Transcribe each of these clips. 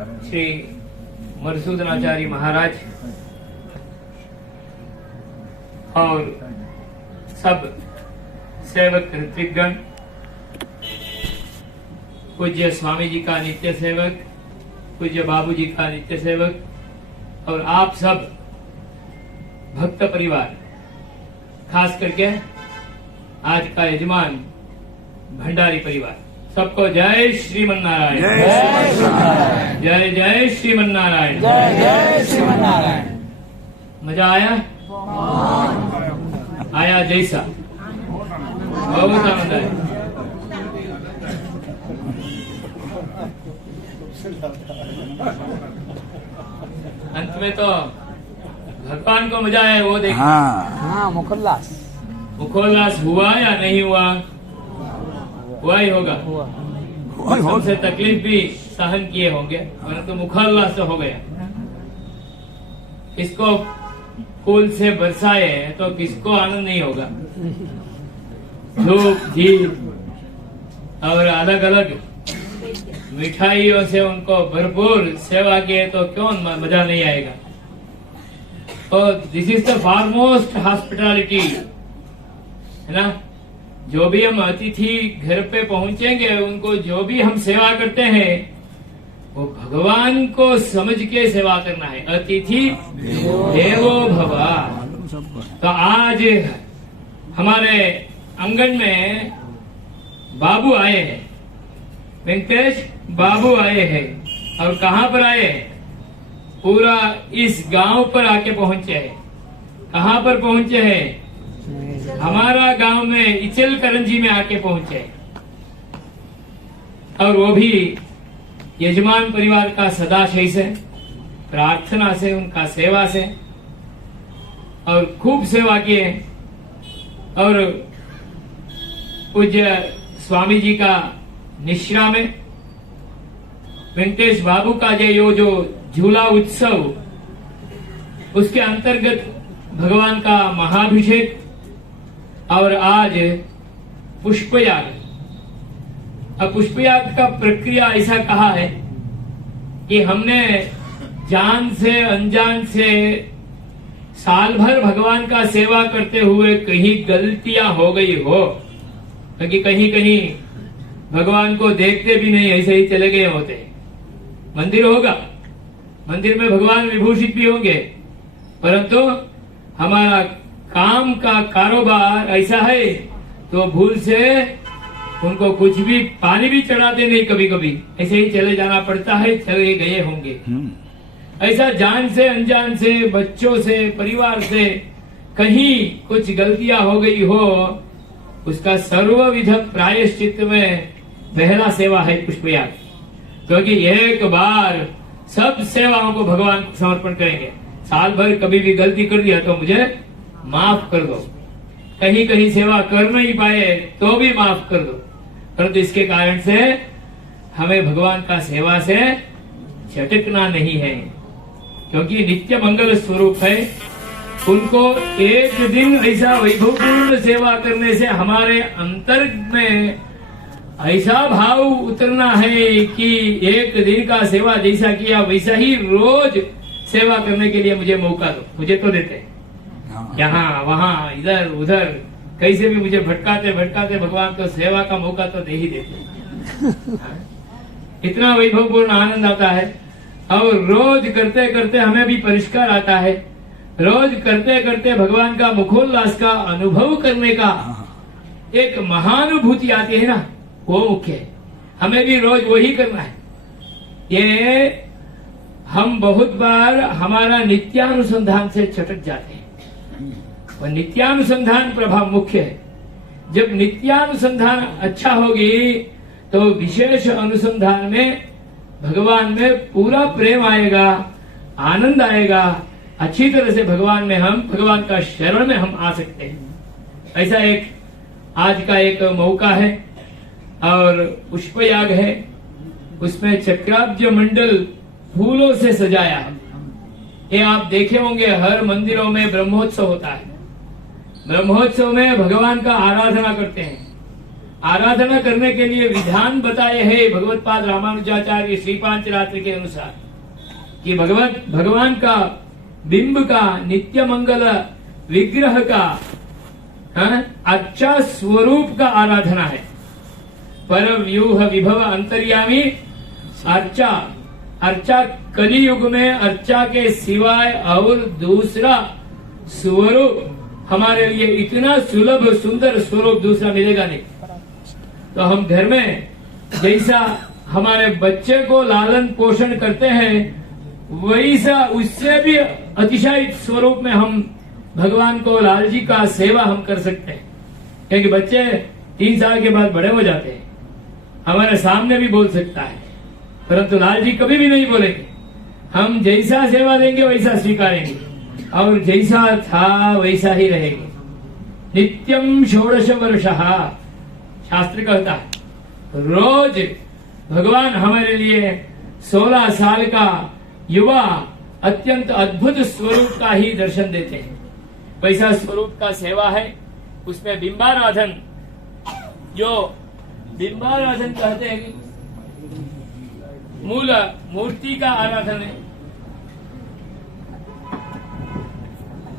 श्री मधुसूदन आचार्य महाराज और सब सेवक ऋत्विकगण, पूज्य स्वामी जी का नित्य सेवक, पूज्य बाबू जी का नित्य सेवक और आप सब भक्त परिवार, खास करके आज का यजमान भंडारी परिवार, सबको जय श्रीमन्नारायण, जय जय श्रीमन्नारायण, जय जय श्रीमन्नारायण। मजा आया? आया जैसा बहुत आनंद आया। अंत में तो भगवान को मजा आया वो देख। हाँ, मुखोल्लास मुखोल्लास हुआ या नहीं हुआ? हुआ ही होगा। सबसे तकलीफ भी सहन किए होंगे, परंतु मुखोल्लास तो हो गया। किसको फूल से बरसाए तो किसको आनंद नहीं होगा? धूप दीप और अलग अलग मिठाइयों से उनको भरपूर सेवा किए तो क्यों मजा नहीं आएगा? तो this is the foremost hospitality, है ना? जो भी हम अतिथि घर पे पहुंचेंगे, उनको जो भी हम सेवा करते हैं वो भगवान को समझ के सेवा करना है। अतिथि देवो भव। तो आज हमारे आंगन में बाबू आए हैं, वेंकटेश बाबू आए हैं। और कहाँ पर आए हैं? पूरा इस गांव पर आके पहुंचे हैं। कहाँ पर पहुंचे हैं? हमारा गांव में इचल करंजी में आके पहुंचे, और वो भी यजमान परिवार का सदाशय से, प्रार्थना से, उनका सेवा से, और खूब सेवा किए। और पूज्य स्वामी जी का निश्रा में वेंकटेश बाबू का जो झूला उत्सव, उसके अंतर्गत भगवान का महाभिषेक और आज पुष्पयाग। अब पुष्पयाग का प्रक्रिया ऐसा कहा है कि हमने जान से अनजान से साल भर भगवान का सेवा करते हुए कहीं गलतियां हो गई हो, क्योंकि कहीं कहीं भगवान को देखते भी नहीं, ऐसे ही चले गए होते। मंदिर होगा, मंदिर में भगवान विभूषित भी होंगे, परंतु हमारा काम का कारोबार ऐसा है तो भूल से उनको कुछ भी पानी भी चढ़ाते नहीं, कभी कभी ऐसे ही चले जाना पड़ता है, चले गए होंगे। ऐसा जान से अनजान से, बच्चों से, परिवार से कहीं कुछ गलतियां हो गई हो, उसका सर्वविध प्रायश्चित में पहला सेवा है पुष्पयाग। क्योंकि एक बार सब सेवाओं को भगवान को समर्पण करेंगे। साल भर कभी भी गलती कर दिया तो मुझे माफ कर दो, कहीं कहीं सेवा कर नहीं पाए तो भी माफ कर दो, परंतु इसके कारण से हमें भगवान का सेवा से झटकना नहीं है, क्योंकि नित्य मंगल स्वरूप है। उनको एक दिन ऐसा वैभवपूर्ण सेवा करने से हमारे अंतर में ऐसा भाव उतरना है कि एक दिन का सेवा जैसा किया वैसा ही रोज सेवा करने के लिए मुझे मौका दो। मुझे तो देते यहाँ वहाँ इधर उधर कैसे भी मुझे भटकाते भटकाते भगवान को सेवा का मौका तो दे ही देते। इतना वैभवपूर्ण आनंद आता है। और रोज करते करते हमें भी परिष्कार आता है। रोज करते करते भगवान का मुखोल्लास का अनुभव करने का एक महानुभूति आती है ना, वो मुख्य है। हमें भी रोज वही करना है। ये हम बहुत बार हमारा नित्यानुसंधान से चटक जाते हैं। वह नित्यानुसंधान प्रभाव मुख्य है। जब नित्यानुसंधान अच्छा होगी तो विशेष अनुसंधान में भगवान में पूरा प्रेम आएगा, आनंद आएगा। अच्छी तरह से भगवान में हम, भगवान का शरण में हम आ सकते हैं। ऐसा एक आज का एक मौका है। और पुष्पयाग है, उसमें चक्राब्ज मंडल फूलों से सजाया है। ये आप देखे होंगे, हर मंदिरों में ब्रह्मोत्सव होता है। ब्रह्मोत्सव में भगवान का आराधना करते हैं। आराधना करने के लिए विधान बताए हैं भगवत्पाद रामानुजाचार्य श्रीपांचरात्र के अनुसार कि भगवान का बिंब का नित्य मंगल विग्रह का अच्छा स्वरूप का आराधना है। पर व्यूह विभव अंतर्यामी अर्चा कलियुग में अर्चा के सिवाय और दूसरा स्वरूप हमारे लिए इतना सुलभ सुंदर स्वरूप दूसरा मिलेगा नहीं। तो हम घर में जैसा हमारे बच्चे को लालन पोषण करते हैं वैसा उससे भी अतिशय स्वरूप में हम भगवान को लाल जी का सेवा हम कर सकते हैं। क्योंकि बच्चे 3 साल के बाद बड़े हो जाते हैं, हमारे सामने भी बोल सकता है, परंतु लाल जी कभी भी नहीं बोलेंगे। हम जैसा सेवा देंगे वैसा स्वीकारेंगे और जैसा था वैसा ही रहेंगे। नित्यम 16 वर्षः शास्त्र कहता है रोज भगवान हमारे लिए 16 साल का युवा अत्यंत अद्भुत स्वरूप का ही दर्शन देते हैं। वैसा स्वरूप का सेवा है। उसमें बिंबाराधन, जो बिंबाराधन कहते हैं कि मूल मूर्ति का आराधन है,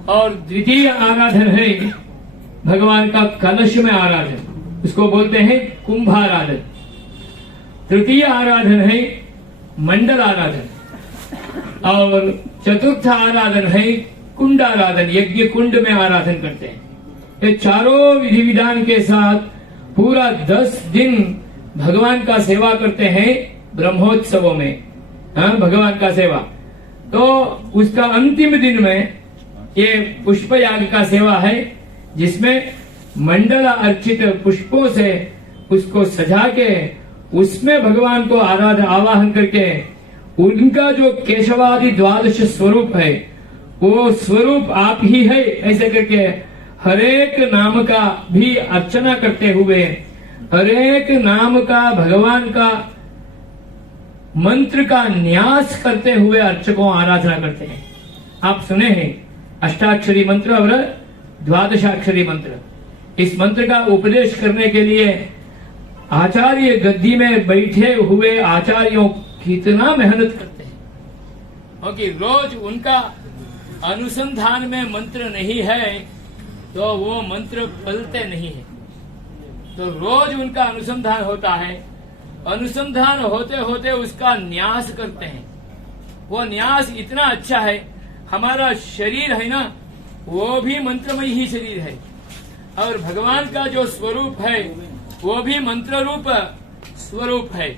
और द्वितीय आराधन है भगवान का कलश में आराधन, उसको बोलते हैं कुंभाराधन। तृतीय आराधन है मंडल आराधन, और चतुर्थ आराधन है कुंड आराधन, यज्ञ कुंड में आराधन करते हैं। ये चारों विधि विधान के साथ पूरा 10 दिन भगवान का सेवा करते हैं ब्रह्मोत्सवों में। भगवान का सेवा तो उसका अंतिम दिन में ये पुष्प याग का सेवा है, जिसमें मंडल अर्चित पुष्पों से उसको सजा के उसमें भगवान को आवाहन करके उनका जो केशवादि द्वादश स्वरूप है वो स्वरूप आप ही है ऐसे करके हरेक नाम का भी अर्चना करते हुए, हरेक नाम का भगवान का मंत्र का न्यास करते हुए अर्चकों आराधना करते हैं। आप सुने हैं अष्टाक्षरी मंत्र और द्वादशाक्षरी मंत्र। इस मंत्र का उपदेश करने के लिए आचार्य गद्दी में बैठे हुए आचार्यों कितना मेहनत करते हैं, क्योंकि रोज उनका अनुसंधान में मंत्र नहीं है तो वो मंत्र फलते नहीं है। तो रोज उनका अनुसंधान होता है, अनुसंधान होते होते उसका न्यास करते हैं। वो न्यास इतना अच्छा है, हमारा शरीर है ना वो भी मंत्रमय ही शरीर है, और भगवान का जो स्वरूप है वो भी मंत्र रूप स्वरूप है।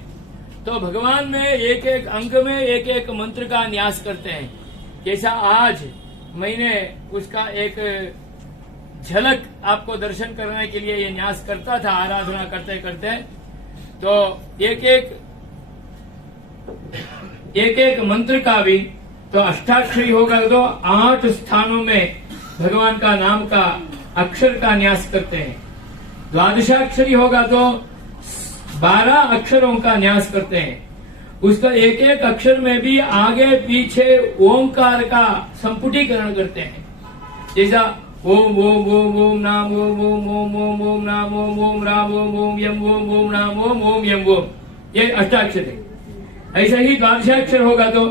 तो भगवान में एक एक अंग में एक एक मंत्र का न्यास करते हैं। जैसा आज मैंने उसका एक झलक आपको दर्शन करने के लिए ये न्यास करता था आराधना करते करते, तो एक एक मंत्र का भी तो अष्टाक्षरी होगा तो 8 स्थानों में भगवान का नाम का अक्षर का न्यास करते हैं। द्वादशाक्षरी होगा तो 12 अक्षरों का न्यास करते हैं। उसका एक एक अक्षर में भी आगे पीछे ओंकार का संपुटीकरण करते हैं। जैसा ओम ओम ओम ओम नाम ओम ओम ओम ओम ओम नाम ओम ओम राम ओम ओम यम ओम ओम नाम ओम ओम यम ओम, ये अष्टाक्षर है। ऐसा ही द्वादशाक्षर होगा तो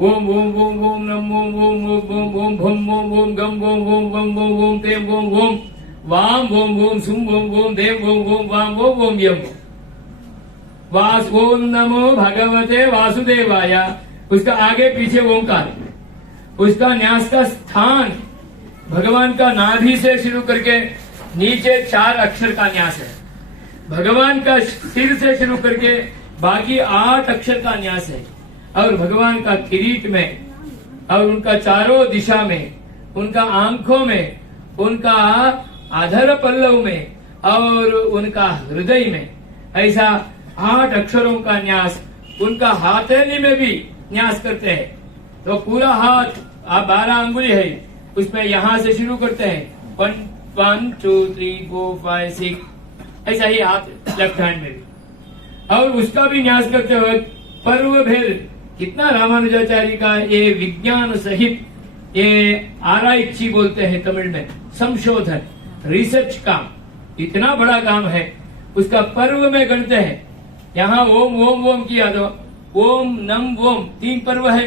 ओम ओम ओम ओम नम ओम ओम ओम ओम ओम भम ओम ओम गम ओम ओम गम ओम ओम तेम ओम ओम वाम ओम ओम सुम ओम ओम देव ओम ओम वाम ओम ओम यम वास ओम नमो भगवते वासुदेवाय। उसका आगे पीछे ओंकार, उसका न्यास का स्थान भगवान का नाभि से शुरू करके नीचे 4 अक्षर का न्यास है। भगवान का सिर से शुरू करके बाकी 8 अक्षर का न्यास है। और भगवान का किरीट में और उनका चारों दिशा में, उनका आंखों में, उनका आधार पल्लव में और उनका हृदय में ऐसा 8 अक्षरों का न्यास। उनका हाथेली में भी न्यास करते हैं। तो पूरा हाथ 12 अंगुली है, उसमें यहां से शुरू करते हैं 1 2 3 4 5 6, ऐसा ही हाथ लेफ्ट हैंड में भी, और उसका भी न्यास करते हुए पर्व भेद कितना रामानुजाचार्य का ये विज्ञान सहित ये आराइची बोलते हैं तमिल में, संशोधन रिसर्च काम इतना बड़ा काम है। उसका पर्व में गणते हैं। यहाँ ओम ओम ओम किया तो ओम नम ओम 3 पर्व है।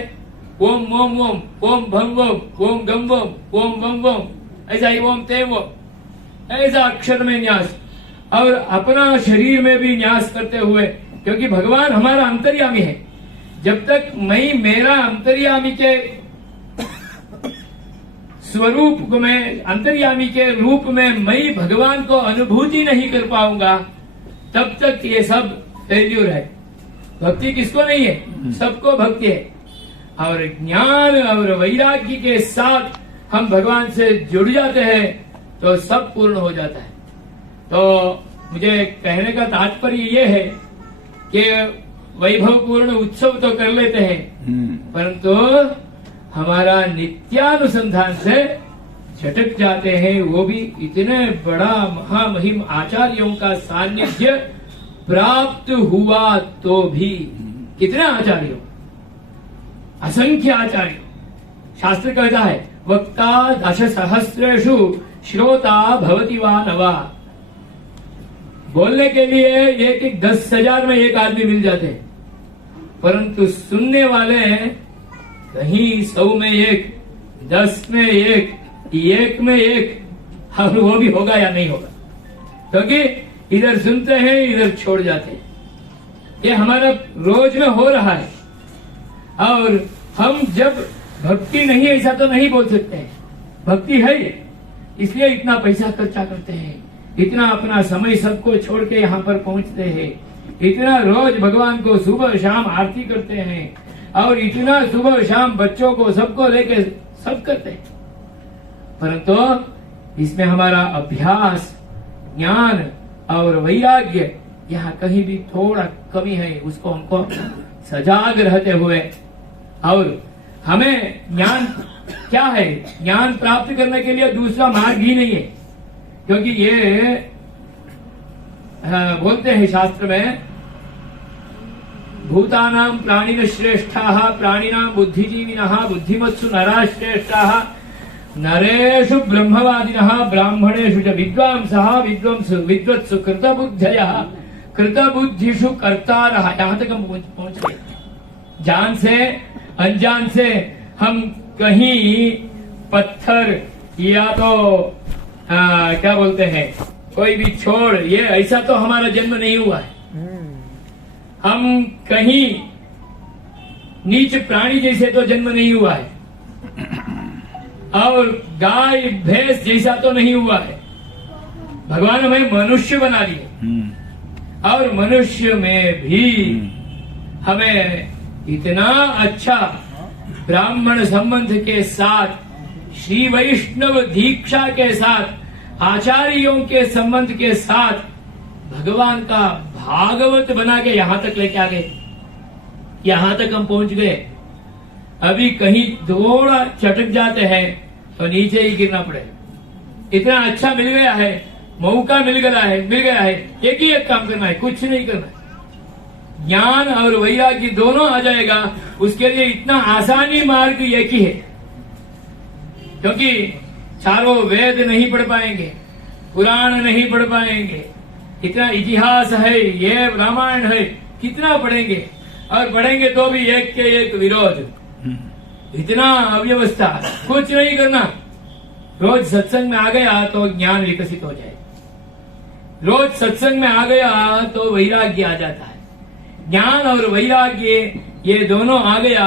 ओम ओम ओम, ओम भम ओम गम ओम वम ओम, ऐसा ही ओम ते ओम, ऐसा अक्षर में न्यास और अपना शरीर में भी न्यास करते हुए, क्योंकि भगवान हमारा अंतर्यामी है। जब तक मैं मेरा अंतर्यामी के स्वरूप में, अंतर्यामी के रूप में मैं भगवान को अनुभूति नहीं कर पाऊंगा, तब तक ये सब फेल्यूर है। भक्ति किसको नहीं है? सबको भक्ति है। और ज्ञान और वैराग्य के साथ हम भगवान से जुड़ जाते हैं तो सब पूर्ण हो जाता है। तो मुझे कहने का तात्पर्य ये है कि वैभवपूर्ण उत्सव तो कर लेते हैं, परंतु हमारा नित्यानुसंधान से झटक जाते हैं। वो भी इतने बड़ा महामहिम आचार्यों का सानिध्य प्राप्त हुआ तो भी। कितने आचार्यों, असंख्य आचार्य। शास्त्र कहता है वक्ता 10 सहस्रेषु श्रोता भवति वा नवा। बोलने के लिए एक 10,000 में एक आदमी मिल जाते हैं, परंतु सुनने वाले कहीं 100 में 1, 10 में 1, 1 में 1, और वो भी होगा या नहीं होगा, क्योंकि इधर सुनते हैं इधर छोड़ जाते हैं। ये हमारा रोज में हो रहा है। और हम जब भक्ति नहीं, ऐसा तो नहीं बोल सकते हैं, भक्ति है इसलिए इतना पैसा खर्चा करते हैं, इतना अपना समय सबको छोड़ के यहाँ पर पहुंचते हैं, इतना रोज भगवान को सुबह शाम आरती करते हैं, और इतना सुबह शाम बच्चों को सबको लेके सब करते हैं, परंतु इसमें हमारा अभ्यास, ज्ञान और वैराग्य यहाँ कहीं भी थोड़ा कमी है। उसको हमको सजाग रहते हुए, और हमें ज्ञान क्या है, ज्ञान प्राप्त करने के लिए दूसरा मार्ग ही नहीं है, क्योंकि ये बोलते हैं शास्त्र में भूतानां प्राणिन श्रेष्ठाः प्राणिनां बुद्धिजीविनः बुद्धिमत्सु नराः श्रेष्ठाः नरेषु ब्रह्मवादिनः ब्राह्मणेषु च विद्वांसः विद्वत्सु कृतबुद्धयः कृतबुद्धिषु कर्तारः। यहाँ तक हम पहुंच गए। जान से अनजान से हम कहीं पत्थर या तो क्या बोलते हैं, कोई भी छोड़, ये ऐसा तो हमारा जन्म नहीं हुआ है। हम कहीं नीच प्राणी जैसे तो जन्म नहीं हुआ है, और गाय भैंस जैसा तो नहीं हुआ है। भगवान हमें मनुष्य बना दिए, और मनुष्य में भी हमें इतना अच्छा ब्राह्मण संबंध के साथ, श्री वैष्णव दीक्षा के साथ, आचार्यों के संबंध के साथ भगवान का भागवत बना के यहाँ तक लेके आ गए। यहाँ तक हम पहुंच गए। अभी कहीं थोड़ा चटक जाते हैं तो नीचे ही गिरना पड़ेगा। इतना अच्छा मिल गया है, मौका मिल गया है, एक ही एक काम करना है, कुछ नहीं करना है। ज्ञान और वैराग्य दोनों आ जाएगा। उसके लिए इतना आसानी मार्ग एक ही है, क्योंकि चारों वेद नहीं पढ़ पाएंगे, पुराण नहीं पढ़ पाएंगे, इतना इतिहास है, ये रामायण है, कितना पढ़ेंगे, और पढ़ेंगे तो भी एक के एक विरोध, इतना अव्यवस्था। कुछ नहीं करना, रोज सत्संग में आ गया तो ज्ञान विकसित हो जाए, रोज सत्संग में आ गया तो वैराग्य आ जाता है। ज्ञान और वैराग्य ये दोनों आ गया,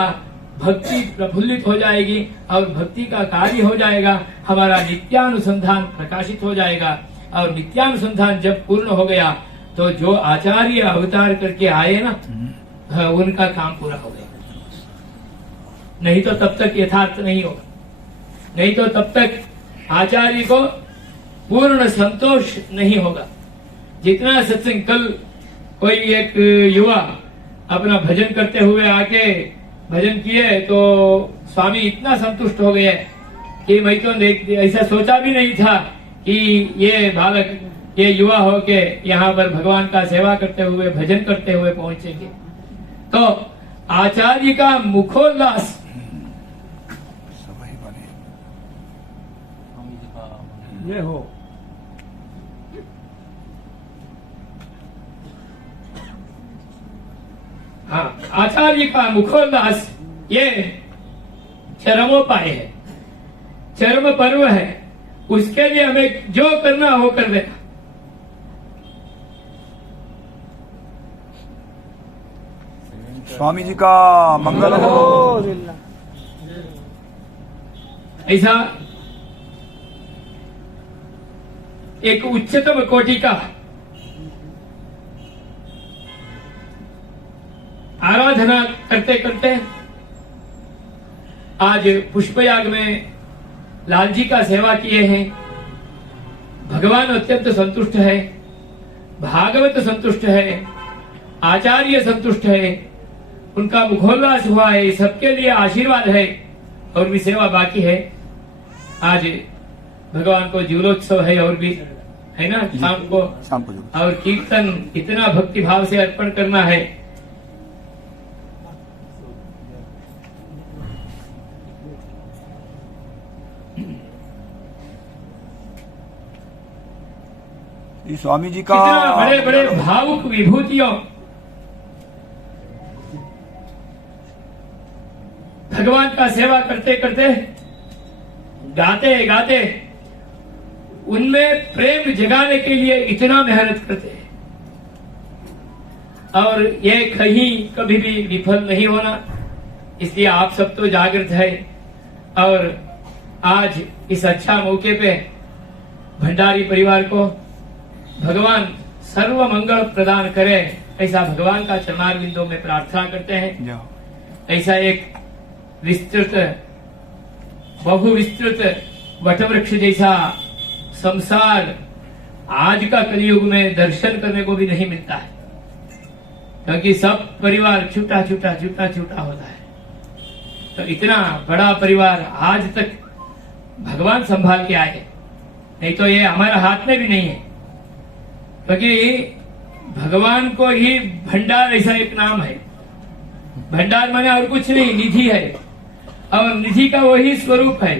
भक्ति प्रफुल्लित हो जाएगी और भक्ति का कार्य हो जाएगा। हमारा नित्यानुसंधान प्रकाशित हो जाएगा, और नित्यानुसंधान जब पूर्ण हो गया तो जो आचार्य अवतार करके आए ना, उनका काम पूरा हो गया। नहीं तो तब तक यथार्थ नहीं होगा, नहीं तो तब तक आचार्य को पूर्ण संतोष नहीं होगा। जितना सत्संग, कल कोई एक युवा अपना भजन करते हुए आके भजन किए तो स्वामी इतना संतुष्ट हो गए कि मैं तो ऐसा सोचा भी नहीं था कि ये बालक, ये युवा होके यहाँ पर भगवान का सेवा करते हुए, भजन करते हुए पहुंचेंगे। तो आचार्य का मुखोल्लास ये हो। आचार्य का मुखोल्लास ये चरमोपाय है, चरम पर्व है। उसके लिए हमें जो करना हो कर देना। स्वामी जी का मंगल हो। ऐसा एक उच्चतम कोटि का आराधना करते करते आज पुष्पयाग में लाल जी का सेवा किए हैं। भगवान अत्यंत संतुष्ट है, भागवत संतुष्ट है, आचार्य संतुष्ट है, उनका मुखोल्लास हुआ है, सबके लिए आशीर्वाद है। और भी सेवा बाकी है। आज भगवान को जूलोत्सव है और भी है ना, शाम को और कीर्तन इतना भक्ति भाव से अर्पण करना है। स्वामी जी का कितना बड़े बड़े भावुक विभूतियों भगवान का सेवा करते करते गाते गाते उनमें प्रेम जगाने के लिए इतना मेहनत करते हैं और ये कहीं कभी भी विफल नहीं होना। इसलिए आप सब तो जागृत है और आज इस अच्छा मौके पे भंडारी परिवार को भगवान सर्व मंगल प्रदान करे, ऐसा भगवान का चरणारविंदों में प्रार्थना करते हैं। ऐसा एक विस्तृत बहुविस्तृत वटवृक्ष जैसा संसार आज का कलयुग में दर्शन करने को भी नहीं मिलता है, क्योंकि सब परिवार छूटा छूटा छूटा छूटा होता है। तो इतना बड़ा परिवार आज तक भगवान संभाल के आए, नहीं तो ये हमारा हाथ में भी नहीं है। क्योंकि भगवान को ही भंडार ऐसा एक नाम है। भंडार माने और कुछ नहीं, निधि है, और निधि का वही स्वरूप है।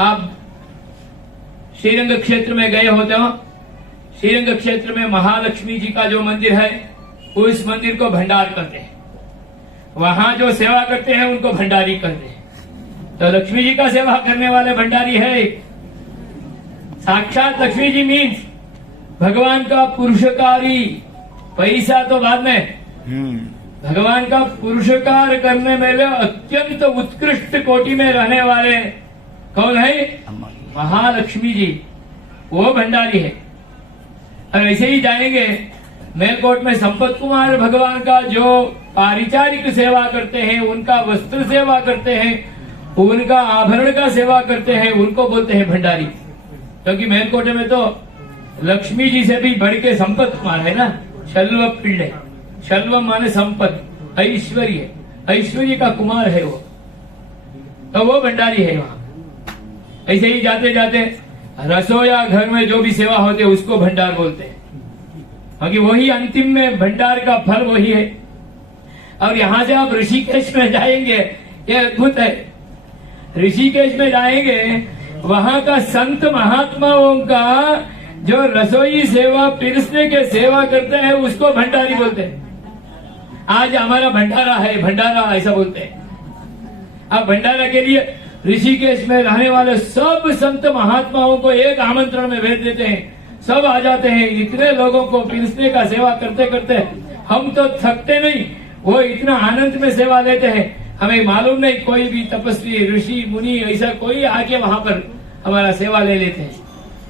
आप श्रीरंग क्षेत्र में गए होते हो, श्रीरंग क्षेत्र में महालक्ष्मी जी का जो मंदिर है उस मंदिर को भंडार कहते हैं। वहां जो सेवा करते हैं उनको भंडारी कहते हैं। तो लक्ष्मी जी का सेवा करने वाले भंडारी है। साक्षात लक्ष्मी जी मीन्स भगवान का पुरुषकारी, पैसा तो बाद में। भगवान का पुरुषकार करने में अत्यंत उत्कृष्ट कोटि में रहने वाले कौन है? महालक्ष्मी जी, वो भंडारी है। और ऐसे ही जाएंगे मेलकोट में संपत कुमार भगवान का जो पारिचारिक सेवा करते हैं, उनका वस्त्र सेवा करते हैं, उनका आभरण का सेवा करते हैं, उनको बोलते हैं भंडारी। क्योंकि मेलकोटे में तो लक्ष्मी जी से भी बढ़ के संपत कुमार है ना, शल्व पिल्ले। शल्व माने संपत, ऐश्वर्य, ऐश्वर्य का कुमार है वो, तो वो भंडारी है वहां। ऐसे ही जाते जाते रसोया घर में जो भी सेवा होती है उसको भंडार बोलते हैं, क्योंकि वही अंतिम में भंडार का फल वही है। और यहां से आप ऋषिकेश में जाएंगे, ये अद्भुत है। ऋषिकेश में जाएंगे, वहां का संत महात्माओं का जो रसोई सेवा पिरसने के सेवा करते हैं उसको भंडारी बोलते हैं। आज हमारा भंडारा है, भंडारा ऐसा बोलते हैं। अब भंडारा के लिए ऋषिकेश में रहने वाले सब संत महात्माओं को एक आमंत्रण में भेज देते हैं, सब आ जाते हैं। इतने लोगों को पिरसने का सेवा करते करते हम तो थकते नहीं, वो इतना आनंद में सेवा लेते हैं। हमें मालूम नहीं कोई भी तपस्वी ऋषि मुनि ऐसा कोई आके वहां पर हमारा सेवा ले लेते हैं,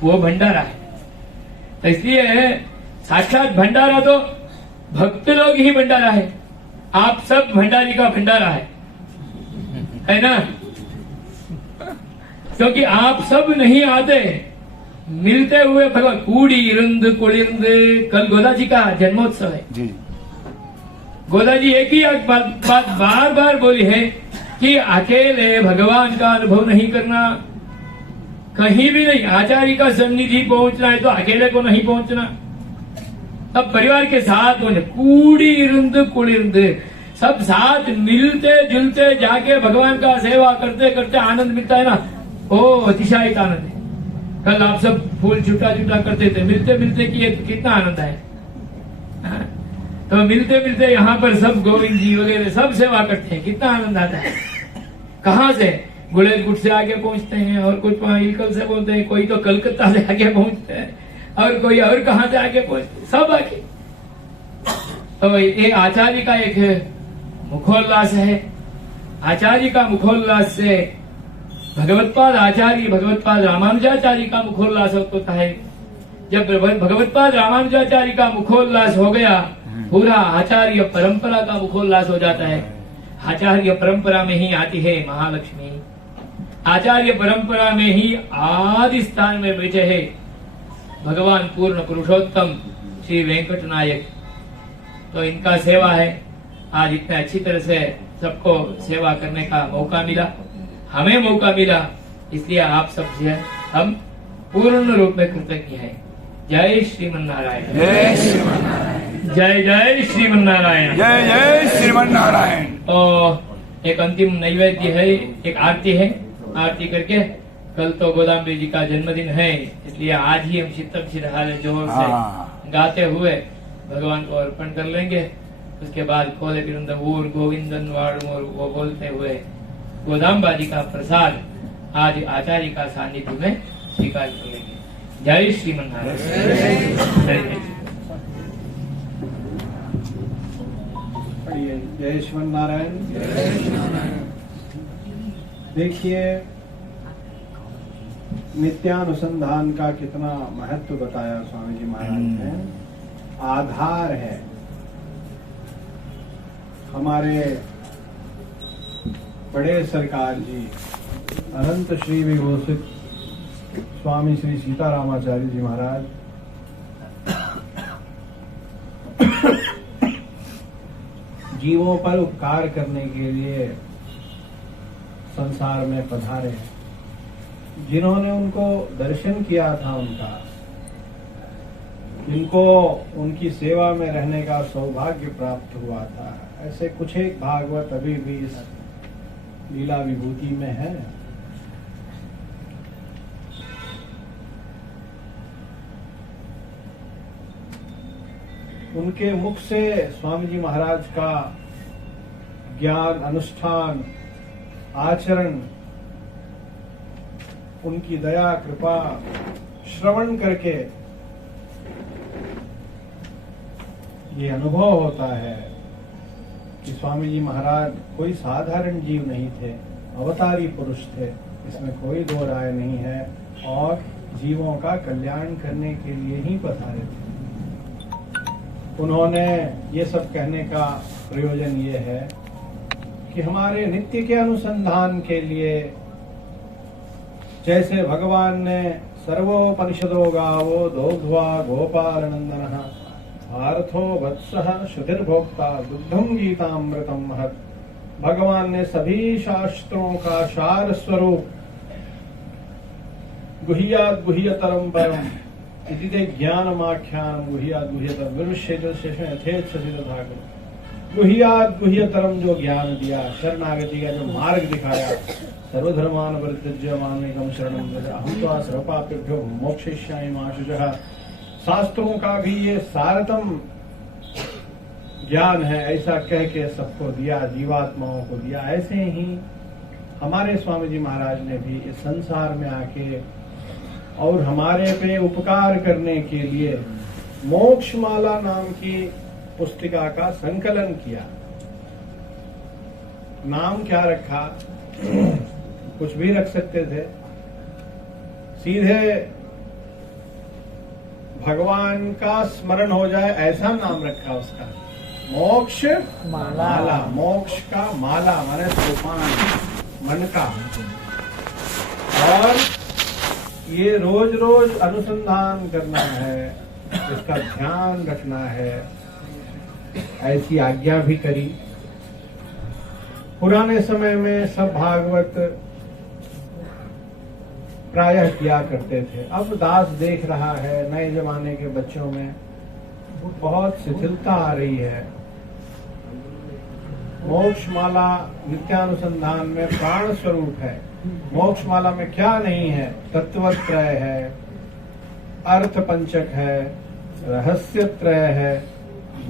वो भंडारा है। तो इसलिए साक्षात भंडारा तो भक्त लोग ही भंडारा है। आप सब भंडारी का भंडारा है ना, क्योंकि आप सब नहीं आते मिलते हुए भगवान। कूड़ी इरुंद कुलिंद, कल गोदा जी का जन्मोत्सव है जी। गोदा जी एक ही बात बार बार बोली है कि अकेले भगवान का अनुभव नहीं करना, कहीं भी नहीं। आचार्य का सन्निधि पहुंचना है तो अकेले को नहीं पहुंचना, अब परिवार के साथ होने। कूड़ी इरुंद कुलिंद, सब साथ मिलते जुलते जाके भगवान का सेवा करते करते आनंद मिलता है ना, ओ अतिशायित आनंद है। कल आप सब फूल छुटा छुटा करते थे, मिलते मिलते किए तो कितना आनंद है। तो मिलते मिलते यहाँ पर सब गोविंद जी वगैरह सब सेवा करते हैं, कितना आनंद आता है। कहाँ से गुलेरकुट से आगे पहुंचते हैं, और कुछ वहाँ इलकल से बोलते हैं, कोई तो कलकत्ता से आगे पहुंचते हैं, और कोई और कहाँ से आगे पहुंचते, सब आगे। तो ये आचार्य का एक मुखोल्लास है। आचार्य का मुखोल्लास से भगवत्पाद आचार्य भगवत्पाद रामानुजाचार्य का मुखोल्लास होता है। जब भगवत्पाद रामानुजाचार्य का मुखोल्लास हो गया, पूरा आचार्य परंपरा का मुखोल्लास हो जाता है। आचार्य परंपरा में ही आती है महालक्ष्मी, आचार्य परंपरा में ही आदि स्थान में बैठे है भगवान पूर्ण पुरुषोत्तम श्री वेंकट नायक। तो इनका सेवा है। आज इतने अच्छी तरह से सबको सेवा करने का मौका मिला, हमें मौका मिला, इसलिए आप सबसे हम पूर्ण रूप में कृतज्ञ हैं। जय श्रीमन्नारायण, जय श्रीमन्नारायण, जय जय श्रीमन्नारायण, जय जय श्रीमन्नारायण। और एक अंतिम नैवेद्य है, एक आरती है। आरती करके कल तो गोदाम्बी जी का जन्मदिन है, इसलिए आज ही हम शीतम शिरहार जोर से गाते हुए भगवान को अर्पण कर लेंगे। उसके बाद खोले ऊर गोविंदन वाड़ वो बोलते हुए गोदाम्बा जी का प्रसाद आज आचार्य का सानिध्य में स्वीकार कर लेंगे। जय श्रीमन्नारायण, जय श्रीमन्नारायण। देखिए, नित्यानुसंधान का कितना महत्व बताया स्वामी जी महाराज ने। आधार है हमारे बड़े सरकार जी अनंत श्री विभूषित स्वामी श्री सीतारामाचार्य जी महाराज जीवों पर उपकार करने के लिए संसार में पधारे। जिन्होंने उनको दर्शन किया था, जिनको उनकी सेवा में रहने का सौभाग्य प्राप्त हुआ था, ऐसे कुछ एक भागवत अभी भी इस लीला विभूति में है। उनके मुख से स्वामी जी महाराज का ज्ञान, अनुष्ठान, आचरण, उनकी दया कृपा श्रवण करके ये अनुभव होता है कि स्वामी जी महाराज कोई साधारण जीव नहीं थे, अवतारी पुरुष थे, इसमें कोई दो राय नहीं है, और जीवों का कल्याण करने के लिए ही पधारे थे। उन्होंने ये सब कहने का प्रयोजन ये है कि हमारे नित्य के अनुसंधान के लिए, जैसे भगवान ने सर्वोपनिषदो गावो दोग्ध्वा गोपालनंदनः पार्थो वत्सः श्रुतिर्भोक्ता दुग्धम गीतामृतम महत्, भगवान ने सभी शास्त्रों का सार स्वरूप गुह्यात् गुह्यतरम परम इति ते ज्ञानमाख्यान गुह्यात् गुह्यतरम विरुष्येतशेषयथेच्छसि तथा गुह्यात् गुह्यतरम जो ज्ञान दिया, शरणागति का जो मार्ग दिखाया, सर्वधर्मान परित्यज्य मामेकं शरणं व्रज अहं त्वा सर्वपापेभ्यो मोक्षयिष्यामि मा शुचः। शास्त्रों का भी ये सारतम ज्ञान है, ऐसा कह के सबको दिया, जीवात्माओं को दिया। ऐसे ही हमारे स्वामी जी महाराज ने भी इस संसार में आके और हमारे पे उपकार करने के लिए मोक्षमाला नाम की पुस्तिका का संकलन किया। नाम क्या रखा? कुछ भी रख सकते थे, सीधे भगवान का स्मरण हो जाए ऐसा नाम रखा उसका, मोक्ष माला। मोक्ष का माला माने सोपान, मन का। और ये रोज रोज अनुसंधान करना है, इसका ध्यान रखना है, ऐसी आज्ञा भी करी। पुराने समय में सब भागवत प्रायः किया करते थे। अब दास देख रहा है नए जमाने के बच्चों में बहुत शिथिलता आ रही है। मोक्षमाला नित्यानुसंधान में प्राण स्वरूप है। मोक्षमाला में क्या नहीं है? तत्वत्रय है, अर्थ पंचक है, रहस्य त्रय है,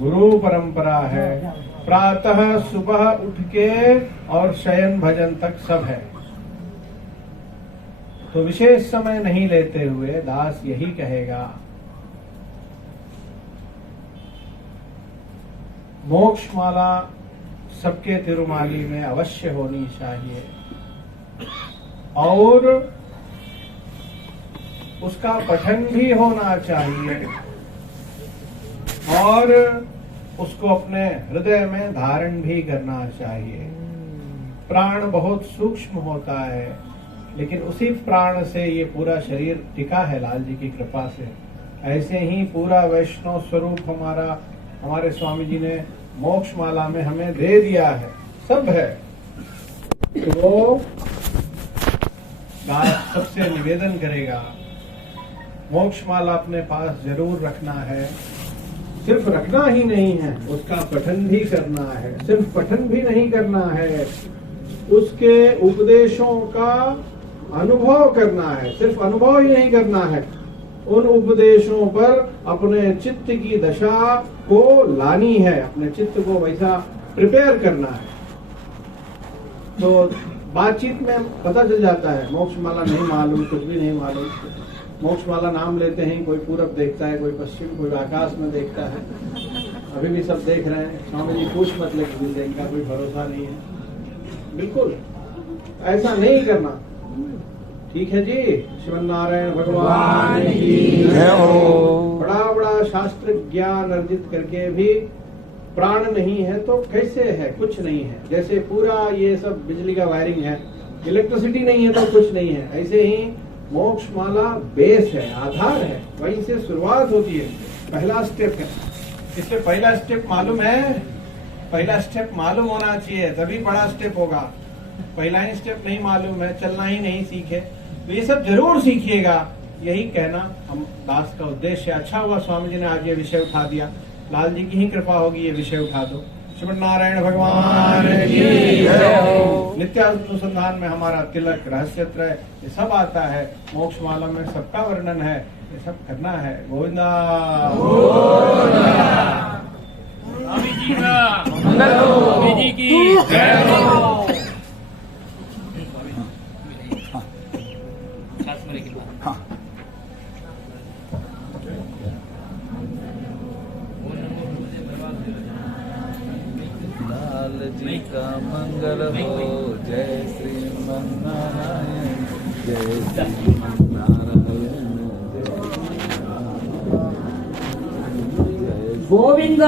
गुरु परंपरा है। प्रातः सुबह उठ के और शयन भजन तक सब है। तो विशेष समय नहीं लेते हुए दास यही कहेगा, मोक्ष माला सबके तिरुमाली में अवश्य होनी चाहिए और उसका पठन भी होना चाहिए और उसको अपने हृदय में धारण भी करना चाहिए। प्राण बहुत सूक्ष्म होता है, लेकिन उसी प्राण से ये पूरा शरीर टिका है लाल जी की कृपा से। ऐसे ही पूरा वैष्णव स्वरूप हमारे स्वामी जी ने मोक्ष माला में हमें दे दिया है, सब है। तो दास सबसे निवेदन करेगा, मोक्ष माला अपने पास जरूर रखना है। सिर्फ रखना ही नहीं है, उसका पठन भी करना है। सिर्फ पठन भी नहीं करना है, उसके उपदेशों का अनुभव करना है। सिर्फ अनुभव ही नहीं करना है, उन उपदेशों पर अपने चित्त की दशा को लानी है, अपने चित्त को वैसा प्रिपेयर करना है। तो बातचीत में पता चल जाता है, मोक्ष माला नहीं मालूम, कुछ भी नहीं मालूम। मोक्ष माला नाम लेते हैं, कोई पूरब देखता है, कोई पश्चिम, कोई आकाश में देखता है। अभी भी सब देख रहे हैं, स्वामी जी कुछ मतलब कि इनका कोई भरोसा नहीं है। बिल्कुल ऐसा नहीं करना। ठीक है जी, श्रीमन नारायण भगवान की जय हो। बड़ा बड़ा शास्त्र ज्ञान अर्जित करके भी प्राण नहीं है तो कैसे है? कुछ नहीं है। जैसे पूरा ये सब बिजली का वायरिंग है, इलेक्ट्रिसिटी नहीं है तो कुछ नहीं है। ऐसे ही मोक्ष माला बेस है, आधार है, वहीं से शुरुआत होती है। पहला स्टेप है। इससे पहला स्टेप मालूम है, पहला स्टेप मालूम होना चाहिए, तभी बड़ा स्टेप होगा। पहला ही स्टेप नहीं मालूम है, चलना ही नहीं सीखे, तो ये सब जरूर सीखिएगा। यही कहना हम दास का उद्देश्य है। अच्छा हुआ स्वामी जी ने आज ये विषय उठा दिया, लाल जी की ही कृपा होगी, ये विषय उठा दो। श्रीमन नारायण भगवान की जय हो। नित्यानुसंधान में हमारा तिलक, रहस्यत्रय, ये सब आता है। मोक्ष माला में सबका वर्णन है, ये सब करना है। गोविंदा स्वामी जी का मंगल हो, स्वामी जी की जय हो। लाल जी का मंगल हो, जय श्रीमन्नारायण, जय श्रीमन्नारायण, जय गोविंद।